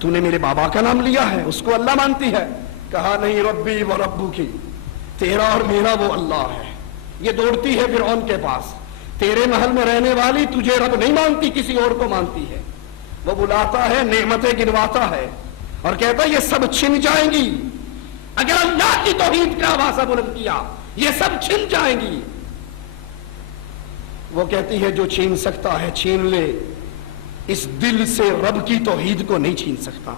تو نے میرے بابا کا نام لیا ہے، اس کو اللہ مانتی ہے؟ کہا نہیں، ربی و ربو کی، تیرا اور میرا وہ اللہ ہے۔ یہ دوڑتی ہے فرعون کے پاس، تیرے محل میں رہنے والی تجھے رب نہیں مانتی، کسی اور کو مانتی ہے۔ وہ بلاتا ہے، نعمتیں گنواتا ہے اور کہتا ہے یہ سب چھن جائیں گی اگر اللہ کی توحید کا آوازہ بلند کیا، یہ سب چھن جائیں گی۔ وہ کہتی ہے جو چھین سکتا ہے چھین لے، اس دل سے رب کی توحید کو نہیں چھین سکتا۔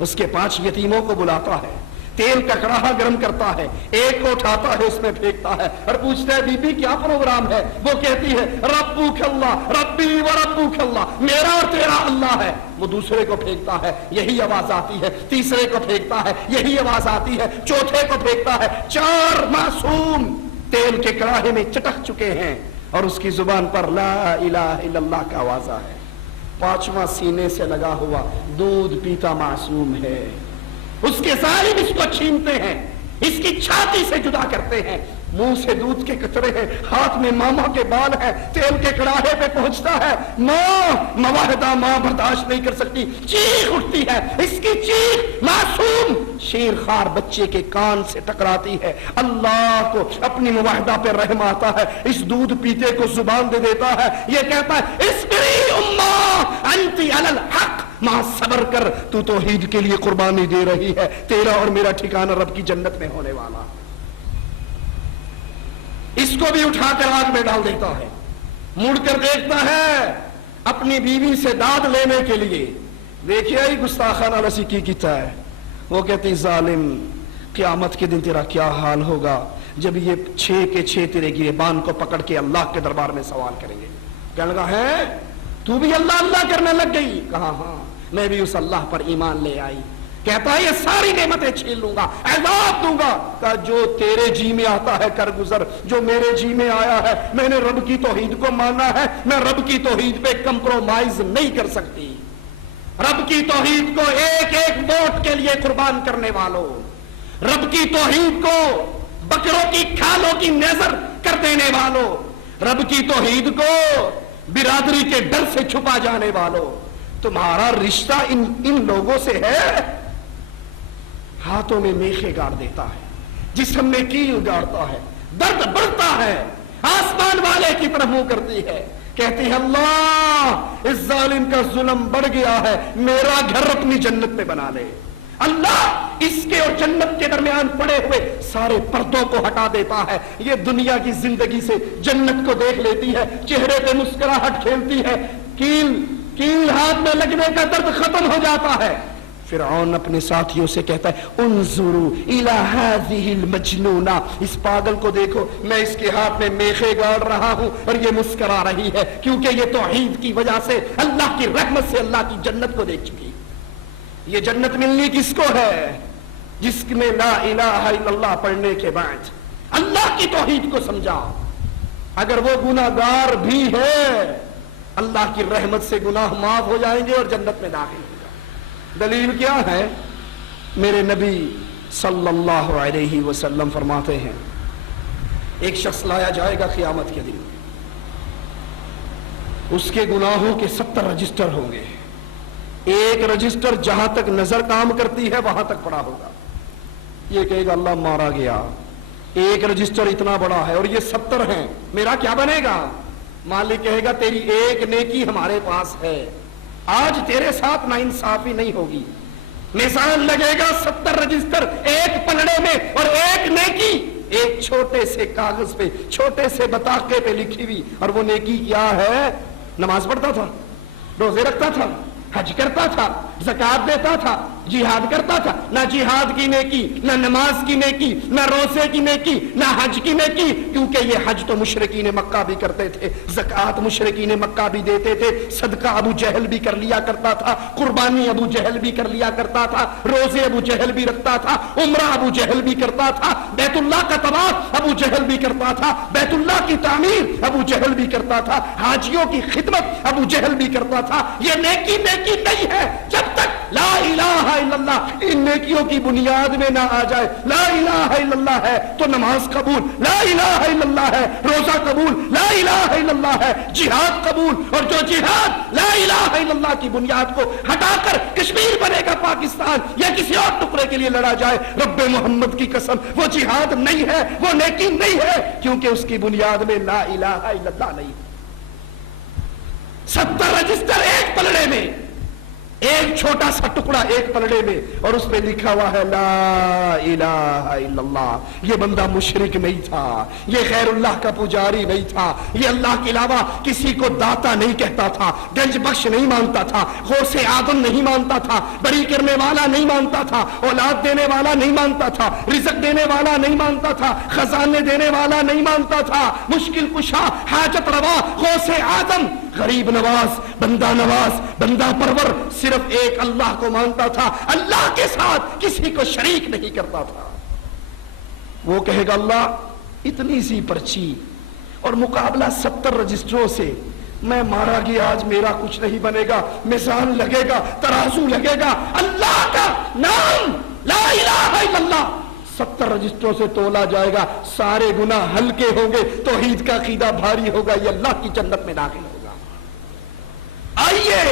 اس کے 5 یتیموں کو بلاتا ہے، تیل کا کڑاہا گرم کرتا ہے، ایک کو اٹھاتا ہے، اس میں پھینکتا ہے اور پوچھتا ہے بی بی کیا پروگرام ہے؟ وہ کہتی ہے ربک اللہ، ربی و ربک اللہ، میرا اور تیرا اللہ ہے۔ وہ دوسرے کو پھینکتا ہے، یہی آواز آتی ہے، تیسرے کو پھینکتا ہے، یہی آواز آتی ہے، چوتھے کو پھینکتا ہے۔ 4 معصوم تیل کے کڑاہے میں چٹک چکے ہیں اور اس کی زبان پر لا الہ الا اللہ کا آوازہ ہے۔ 5واں سینے سے لگا ہوا دودھ پیتا معصوم ہے، اس کے ظالم اس کو چھینتے ہیں، اس کی چھاتی سے جدا کرتے ہیں، منہ سے دودھ کے قطرے ہیں، ہاتھ میں ماما کے بال ہیں، تیل کے کڑاہے پہ پہنچتا ہے، ماں مواحدہ ماں برداشت نہیں کر سکتی، چیخ اٹھتی ہے، اس کی چیخ معصوم شیر خوار بچے کے کان سے ٹکراتی ہے۔ اللہ کو اپنی مواحدہ پہ رحم آتا ہے، اس دودھ پیتے کو زبان دے دیتا ہے، یہ کہتا ہے اصبری اماں انتی علی الحق، ماں صبر کر، تو توحید کے لیے قربانی دے رہی ہے، تیرا اور میرا ٹھکانہ رب کی جنت میں ہونے والا۔ اس کو بھی اٹھا کر آگ میں ڈال دیتا ہے، مڑ کر دیکھتا ہے اپنی بیوی سے داد لینے کے لیے، دیکھیے ہی گستاخانہ لسی کی کیتا ہے۔ وہ کہتی ظالم، قیامت کے دن تیرا کیا حال ہوگا جب یہ 6 کے 6 تیرے گریبان کو پکڑ کے اللہ کے دربار میں سوال کریں گے۔ کہنے لگا ہے تو بھی اللہ اللہ کرنے لگ گئی؟ کہا ہاں، میں بھی اس اللہ پر ایمان لے آئی۔ کہتا ہے یہ ساری نعمتیں چھین لوں گا، عذاب دوں گا۔ کہا جو تیرے جی میں آتا ہے کر گزر، جو میرے جی میں آیا ہے، میں نے رب کی توحید کو مانا ہے، میں رب کی توحید پہ کمپرومائز نہیں کر سکتی۔ رب کی توحید کو ایک ایک ووٹ کے لیے قربان کرنے والوں، رب کی توحید کو بکروں کی کھالوں کی نظر کر دینے والوں، رب کی توحید کو برادری کے ڈر سے چھپا جانے والوں، تمہارا رشتہ ان لوگوں سے ہے۔ ہاتھوں میں میخے گاڑ دیتا ہے، جسم میں کیل گاڑتا ہے، درد بڑھتا ہے، آسمان والے کی طرف منہ کرتی ہے، کہتی ہے اللہ اس ظالم کا ظلم بڑھ گیا ہے، میرا گھر اپنی جنت میں بنا لے۔ اللہ اس کے اور جنت کے درمیان پڑے ہوئے سارے پردوں کو ہٹا دیتا ہے، یہ دنیا کی زندگی سے جنت کو دیکھ لیتی ہے، چہرے پہ مسکراہٹ کھیلتی ہے، کیل ہاتھ میں لگنے کا درد ختم ہو جاتا ہے۔ فرعون اپنے ساتھیوں سے کہتا ہے انظروا الی ہذہ المجنونہ، اس پاگل کو دیکھو، میں اس کے ہاتھ میں میخے گاڑ رہا ہوں اور یہ مسکرا رہی ہے، کیونکہ یہ توحید کی وجہ سے اللہ کی رحمت سے اللہ کی جنت کو دیکھ چکی۔ یہ جنت ملنی کس کو ہے؟ جس نے لا الہ الا اللہ پڑھنے کے بعد اللہ کی توحید کو سمجھا، اگر وہ گناہگار بھی ہے اللہ کی رحمت سے گناہ معاف ہو جائیں گے اور جنت میں داخل ہو جائیں گے۔ دلیل کیا ہے؟ میرے نبی صلی اللہ علیہ وسلم فرماتے ہیں ایک شخص لایا جائے گا قیامت کے دن، اس کے گناہوں کے 70 رجسٹر ہوں گے، ایک رجسٹر جہاں تک نظر کام کرتی ہے وہاں تک پڑا ہوگا، یہ کہے گا اللہ مارا گیا، ایک رجسٹر اتنا بڑا ہے اور یہ 70 ہیں، میرا کیا بنے گا؟ مالک کہے گا تیری ایک نیکی ہمارے پاس ہے، آج تیرے ساتھ ناانصافی نہیں ہوگی۔ مثال لگے گا 70 رجسٹر ایک پلڑے میں اور ایک نیکی ایک چھوٹے سے کاغذ پہ، چھوٹے سے بطاقے پہ لکھی ہوئی، اور وہ نیکی کیا ہے؟ نماز پڑھتا تھا، روزے رکھتا تھا، حج کرتا تھا، زکات دیتا تھا، جہاد کرتا تھا، نہ جہاد کی نیکی، نہ نماز کی نیکی، نہ روزے کی نیکی، نہ حج کی نیکی، کیونکہ یہ حج تو مشرکین مکہ بھی کرتے تھے، زکات مشرکین مکہ بھی دیتے تھے، صدقہ ابو جہل بھی کر لیا کرتا تھا، قربانی ابو جہل بھی کر لیا کرتا تھا، روزے ابو جہل بھی رکھتا تھا، عمرہ ابو جہل بھی کرتا تھا، بیت اللہ کا طواف ابو جہل بھی کرتا تھا، بیت اللہ کی تعمیر ابو جہل بھی کرتا تھا، حاجیوں کی خدمت ابو جہل بھی کرتا تھا۔ یہ نیکی نہیں ہے جب تک لا الہ الا الا اللہ ان نیکیوں کی بنیاد میں نہ آ جائے، لا الہ الا اللہ ہے تو نماز قبول، لا الہ الا اللہ ہے روزہ قبول، لا الہ الا اللہ ہے جہاد قبول، اور جو جہاد لا الہ الا اللہ کی بنیاد کو ہٹا کر کشمیر بنے گا پاکستان یا کسی اور ٹکڑے کے لیے لڑا جائے، رب محمد کی قسم وہ جہاد نہیں ہے، وہ نیکی نہیں ہے، کیونکہ اس کی بنیاد میں لا الہ الا اللہ نہیں ہے۔ 70 رجسٹر ایک پلڑے میں، ایک چھوٹا سا ٹکڑا ایک پلڑے میں، اور اس پہ لکھا ہوا ہے لا الہ الا اللہ۔ یہ بندہ مشرک نہیں تھا، یہ غیر اللہ کا پجاری نہیں تھا، یہ اللہ کے علاوہ کسی کو داتا نہیں کہتا تھا، گنج بخش نہیں مانتا تھا، غوث اعظم نہیں مانتا تھا، بری کرنے والا نہیں مانتا تھا، اولاد دینے والا نہیں مانتا تھا، رزق دینے والا نہیں مانتا تھا، خزانے دینے والا نہیں مانتا تھا، مشکل کشا، حاجت روا، غوث اعظم، غریب نواز، بندہ نواز، بندہ پرور، صرف ایک اللہ کو مانتا تھا، اللہ کے ساتھ کسی کو شریک نہیں کرتا تھا۔ وہ کہے گا اللہ اتنی سی پرچی اور مقابلہ 70 رجسٹروں سے، میں مارا گیا آج میرا کچھ نہیں بنے گا، میزان لگے گا، ترازو لگے گا، اللہ کا نام لا الہ الا اللہ 70 رجسٹروں سے تولا جائے گا، سارے گناہ ہلکے ہوں گے، توحید کا عقیدہ بھاری ہوگا، یہ اللہ کی جنت میں داخل ہوگا۔ آئیے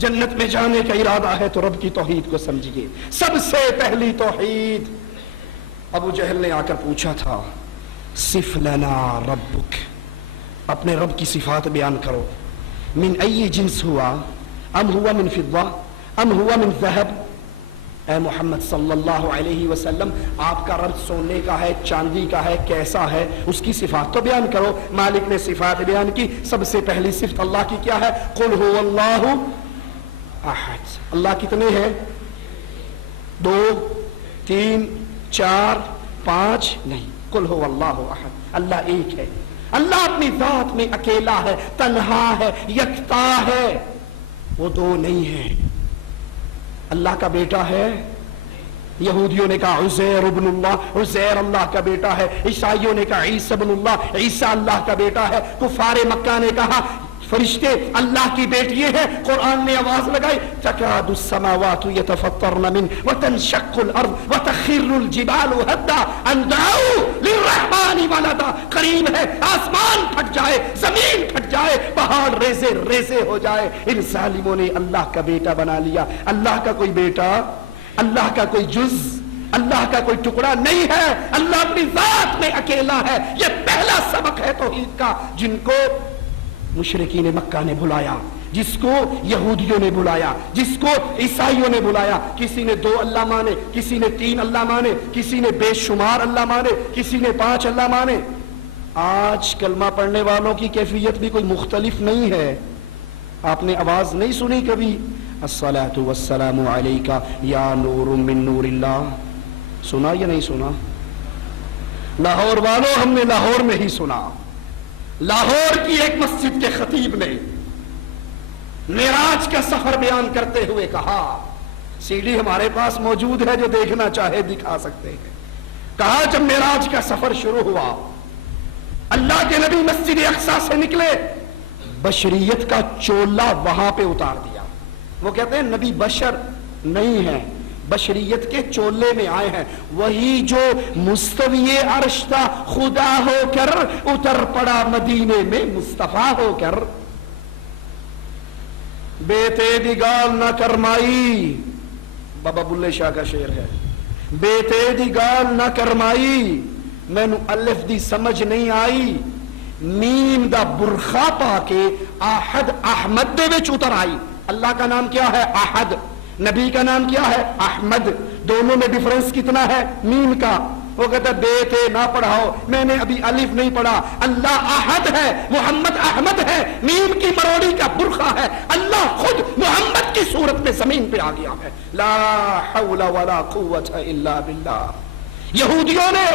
جنت میں جانے کا ارادہ ہے تو رب کی توحید کو سمجھیے۔ سب سے پہلی توحید، ابو جہل نے آ کر پوچھا تھا صف لنا ربک، اپنے رب کی صفات بیان کرو، من ای جنس ہوا، ام ہوا من فضہ، ام ہوا من ذہب۔ اے محمد صلی اللہ علیہ وسلم آپ کا رب سونے کا ہے، چاندی کا ہے، کیسا ہے، اس کی صفات تو بیان کرو۔ مالک نے صفات بیان کی، سب سے پہلی صفت اللہ کی کیا ہے؟ قل هو اللہ احد۔ اللہ کتنے ہیں؟ 2 3 4 5 نہیں، قل هو اللہ احد، اللہ ایک ہے۔ اللہ اپنی ذات میں اکیلا ہے، تنہا ہے، یکتا ہے، وہ 2 نہیں ہے۔ اللہ کا بیٹا ہے، یہودیوں نے کہا عزیر ابن اللہ، عزیر اللہ کا بیٹا ہے، عیسائیوں نے کہا عیسی ابن اللہ، عیسی اللہ کا بیٹا ہے، کفار مکہ نے کہا فرشتے اللہ کی بیٹیے ہیں۔ قرآن نے آواز لگائی تکاد السماوات یتفطرن من وتنشق الارض وتخر الجبال هدا ان دعوا للرحمن ولدا، قریب ہے آسمان پھٹ جائے، زمین پھٹ جائے، پہاڑ ریزے ریزے ہو جائے، ان ظالموں نے اللہ کا بیٹا بنا لیا۔ اللہ کا کوئی بیٹا، اللہ کا کوئی جز، اللہ کا کوئی ٹکڑا نہیں ہے، اللہ اپنی ذات میں اکیلا ہے۔ یہ پہلا سبق ہے توحید کا، جن کو مشرکین مکہ نے بلایا، جس کو یہودیوں نے بلایا، جس کو عیسائیوں نے بلایا۔ کسی نے 2 اللہ مانے، کسی نے 3 اللہ مانے، کسی نے بے شمار اللہ مانے، کسی نے 5 اللہ مانے۔ آج کلمہ پڑھنے والوں کی کیفیت بھی کوئی مختلف نہیں ہے۔ آپ نے آواز نہیں سنی کبھی الصلاۃ والسلام علیک یا نور من نور اللہ؟ سنا یا نہیں سنا؟ لاہور والوں ہم نے لاہور میں ہی سنا۔ لاہور کی ایک مسجد کے خطیب نے معراج کا سفر بیان کرتے ہوئے کہا، سی ڈی ہمارے پاس موجود ہے، جو دیکھنا چاہے دکھا سکتے ہیں۔ کہا جب معراج کا سفر شروع ہوا، اللہ کے نبی مسجد اقصی سے نکلے، بشریت کا چولا وہاں پہ اتار دیا۔ وہ کہتے ہیں نبی بشر نہیں ہے، بشریت کے چولے میں آئے ہیں۔ وہی جو مستوی عرش تھا خدا ہو کر اتر پڑا مدینے میں مصطفیٰ ہو کر۔ بیتے دی گال نہ کرمائی، بابا بلے شاہ کا شعر ہے، بیتے دی گال نہ کرمائی، مینو الف دی سمجھ نہیں آئی، میم دا برخا پا کے احد احمد دے وچ اتر آئی۔ اللہ کا نام کیا ہے؟ احد۔ نبی کا نام کیا ہے؟ احمد۔ دونوں میں ڈیفرنس کتنا ہے؟ میم کا۔ وہ کہتا ہے بیٹے نہ پڑھاؤ، میں نے ابھی الف نہیں پڑھا۔ اللہ احد ہے، محمد احمد ہے، میم کی مروڑی کا برخا ہے۔ اللہ خود محمد کی صورت میں زمین پہ آ گیا ہے۔ لا حول ولا قوت الا باللہ۔ یہودیوں نے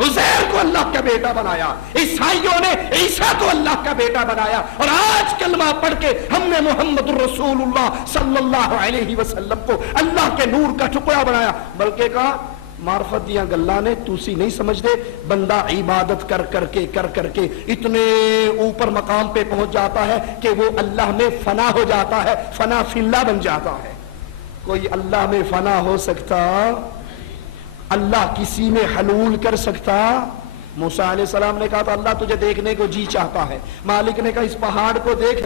عزیر کو اللہ کا بیٹا بنایا، عیسائیوں نے عیسیٰ کو اللہ کا بیٹا بنایا، اور آج کلمہ پڑھ کے ہم نے محمد الرسول اللہ صلی اللہ علیہ وسلم کو اللہ کے نور کا ٹکڑا بنایا۔ بلکہ کہا معرفت دیاں گلاں نے تسی نہیں سمجھتے، بندہ عبادت کر کر کے اتنے اوپر مقام پہ پہنچ جاتا ہے کہ وہ اللہ میں فنا ہو جاتا ہے، فنا فی اللہ بن جاتا ہے۔ کوئی اللہ میں فنا ہو سکتا؟ اللہ کسی میں حلول کر سکتا؟ موسیٰ علیہ السلام نے کہا تو اللہ تجھے دیکھنے کو جی چاہتا ہے. مالک نے کہا اس پہاڑ کو دیکھ